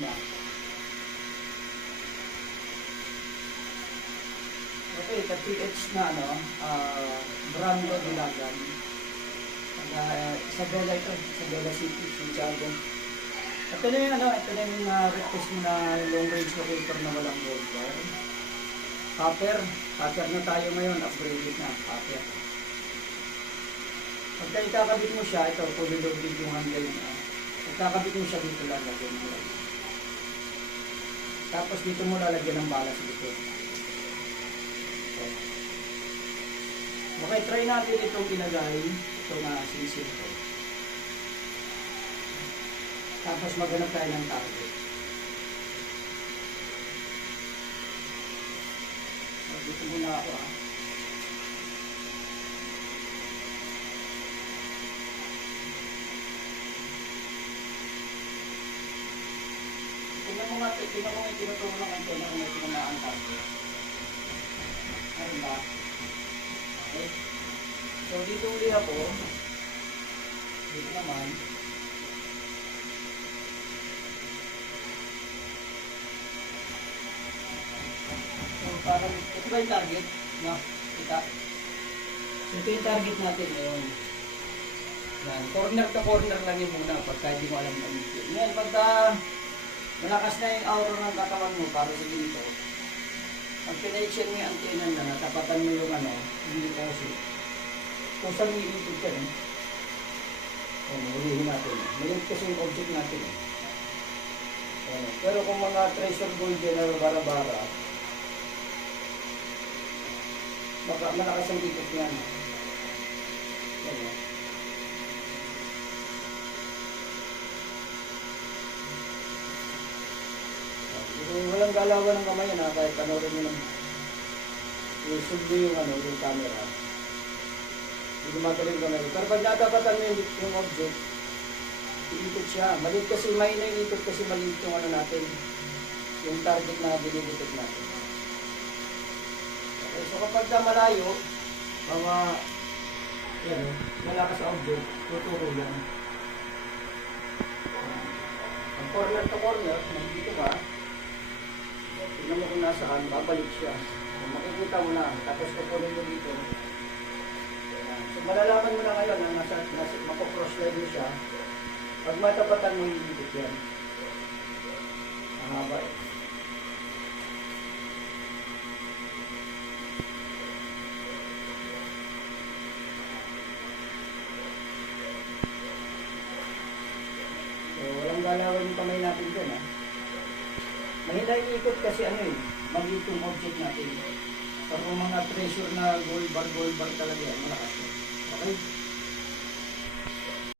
niya. Okay, ka PH na ano, uh, Brando Dilagan. Uh, Isabela ito, Isabela City, Santiago. Ito na yung ano, ito na yung uh, request mo na long range locator na walang gold bar. Copper, copper na tayo ngayon, upgraded na, copper. Pagka ikakabit mo siya, ito, loaded yung handle niya. Pagkakabit mo siya dito lalagyan mo. Tapos dito mo lalagyan ng balas dito. Okay. Okay, try natin itong ilagay. Ito na sisil ko. Tapos maghanap tayo ng target. Dito muna ako ah. Mo nga, tingnan mo nga yung tinuturo ng antena kung may tinamaan target. Ayun ba? Okay. So, dito uli ako. Dito naman. So, parang, ito ba yung target? No? Kita. Ito yung target natin ngayon. Yan. Corner to corner lang yun muna pagka hindi mo alam na yun. Ngayon, pagka malakas na yung aura ng katawan mo para sa dito, ang pinaichen mo yung antenna na natapatan mo yung ano, hindi kasi. Kung saan iikot ka eh. O, hulihin natin. Maliit kasi yung object natin eh. O, pero kung mga treasure gold yan na bara-bara, baka malakas ang ikot yan. Ano? Walang galawan ng kamay na kahit panoorin mo ng i-subdo yung ano, yung camera. Hindi gumagaling yung camera. Pero pag natapatan mo yung, object, iikot siya. Maliit kasi, may naiikot kasi maliit yung ano natin, yung target na dinidetect natin. Okay, so kapag na malayo, mga, yan, wala ka sa object, tuturo yan. Ang corner to corner, nandito ka, tignan mo kung nasaan, babalik siya. So, makikita mo na, tapos kukunin mo dito. So malalaman mo na ngayon na nasa, nasa mapocross line mo siya. Pag matapatan mo, hihigit yan. Ang haba eh. So, walang galawan yung kamay natin dyan, ha? Mahina yung ikot kasi ano eh, maliit object natin. Pero mga treasure na gold bar, gold bar talaga yan, malakas. Okay?